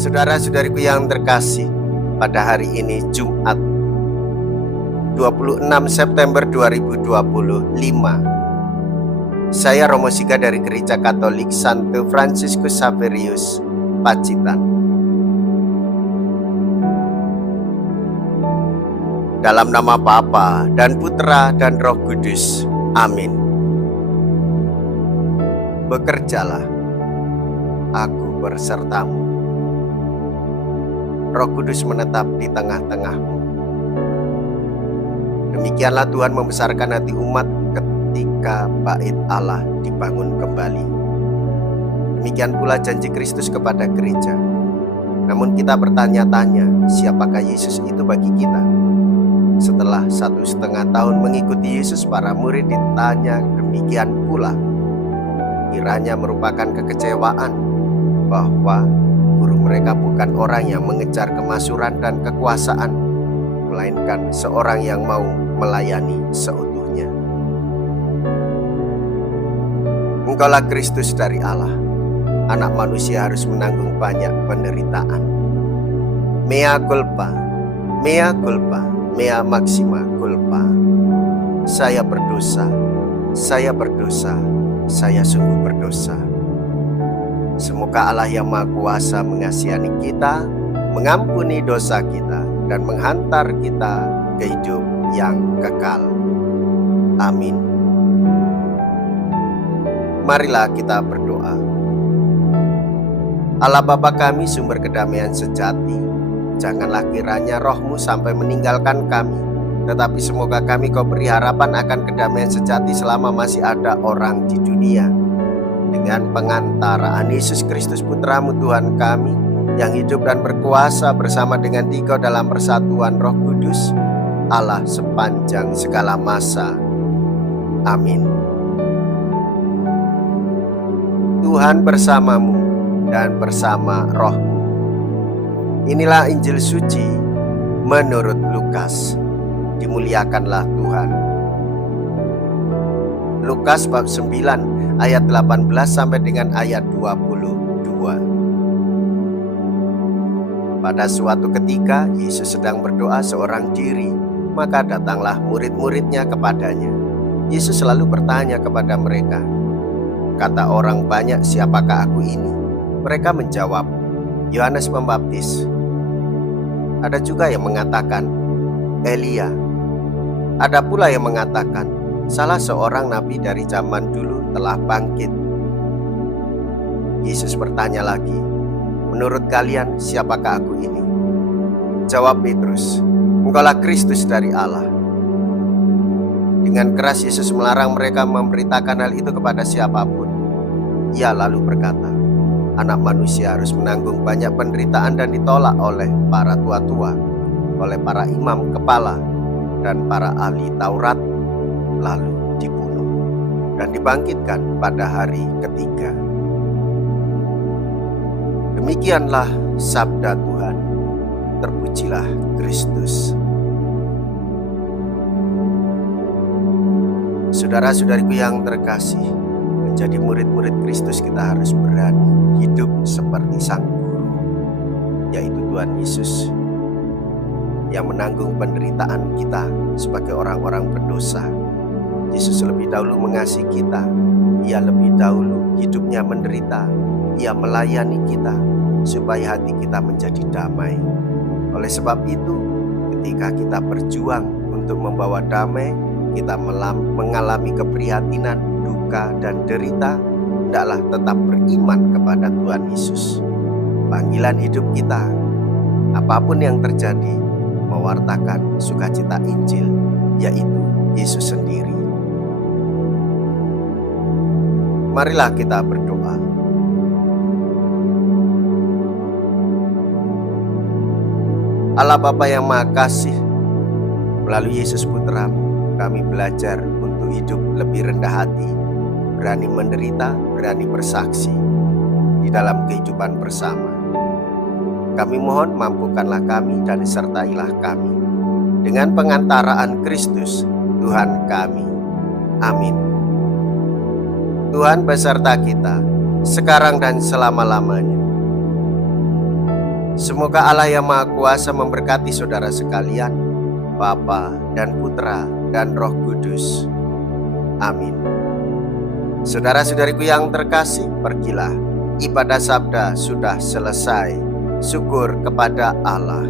Saudara-saudariku yang terkasih, pada hari ini Jumat 26 September 2025, saya Romo Siga dari Gereja Katolik Santo Fransiskus Xaverius, Pacitan. Dalam nama Bapa dan Putra dan Roh Kudus. Amin. Bekerjalah, aku bersertamu. Roh Kudus menetap di tengah-tengahmu. Demikianlah Tuhan membesarkan hati umat ketika bait Allah dibangun kembali. Demikian pula janji Kristus kepada gereja. Namun kita bertanya-tanya, siapakah Yesus itu bagi kita? Setelah 1,5 tahun mengikuti Yesus, para murid ditanya demikian pula. Kiranya merupakan kekecewaan bahwa guru mereka bukan orang yang mengejar kemasyhuran dan kekuasaan, melainkan seorang yang mau melayani seutuhnya. Engkaulah Kristus dari Allah. Anak manusia harus menanggung banyak penderitaan. Mea culpa, mea culpa, mea maxima culpa. Saya berdosa, saya berdosa, saya sungguh berdosa. Semoga Allah yang Maha Kuasa mengasihani kita, mengampuni dosa kita, dan menghantar kita ke hidup yang kekal. Amin. Marilah kita berdoa. Allah Bapa kami, sumber kedamaian sejati, janganlah kiranya Roh-Mu sampai meninggalkan kami, tetapi semoga kami Kau beri harapan akan kedamaian sejati selama masih ada orang di dunia. Dengan pengantaraan Yesus Kristus Putra-Mu Tuhan kami, yang hidup dan berkuasa bersama dengan Dikau dalam persatuan Roh Kudus, Allah sepanjang segala masa. Amin. Tuhan bersamamu dan bersama roh-Mu. Inilah Injil suci menurut Lukas. Dimuliakanlah Tuhan. Lukas bab 9 ayat 18 sampai dengan ayat 22. Pada suatu ketika Yesus sedang berdoa seorang diri, maka datanglah murid-muridnya kepadanya. Yesus selalu bertanya kepada mereka, "Kata orang banyak, siapakah aku ini?" Mereka menjawab, "Yohanes Pembaptis." Ada juga yang mengatakan, "Elia." Ada pula yang mengatakan, salah seorang nabi dari zaman dulu telah bangkit. Yesus bertanya lagi, "Menurut kalian, siapakah aku ini?" Jawab Petrus, "Engkaulah Kristus dari Allah." Dengan keras Yesus melarang mereka memberitakan hal itu kepada siapapun. Ia lalu berkata, Anak manusia harus menanggung banyak penderitaan dan ditolak oleh para tua-tua, oleh para imam kepala, dan para ahli Taurat, lalu dibunuh dan dibangkitkan pada hari ketiga. Demikianlah sabda Tuhan. Terpujilah Kristus. Saudara-saudariku yang terkasih, menjadi murid-murid Kristus kita harus berani hidup seperti Sang Guru, yaitu Tuhan Yesus, yang menanggung penderitaan kita sebagai orang-orang berdosa. Yesus lebih dahulu mengasihi kita. Ia lebih dahulu hidupnya menderita. Ia melayani kita supaya hati kita menjadi damai. Oleh sebab itu, ketika kita berjuang untuk membawa damai, kita mengalami keprihatinan, duka, dan derita, hendaklah tetap beriman kepada Tuhan Yesus. Panggilan hidup kita, apapun yang terjadi, mewartakan sukacita Injil, yaitu Yesus sendiri. Marilah kita berdoa. Allah Bapa yang Maha Kasih, melalui Yesus Putra-Mu, kami belajar untuk hidup lebih rendah hati, berani menderita, berani bersaksi di dalam kehidupan bersama. Kami mohon mampukanlah kami dan sertailah kami dengan pengantaraan Kristus Tuhan kami. Amin. Tuhan beserta kita sekarang dan selama-lamanya. Semoga Allah yang Maha Kuasa memberkati saudara sekalian, Bapa dan Putra dan Roh Kudus. Amin. Saudara-saudariku yang terkasih, pergilah. Ibadah sabda sudah selesai. Syukur kepada Allah.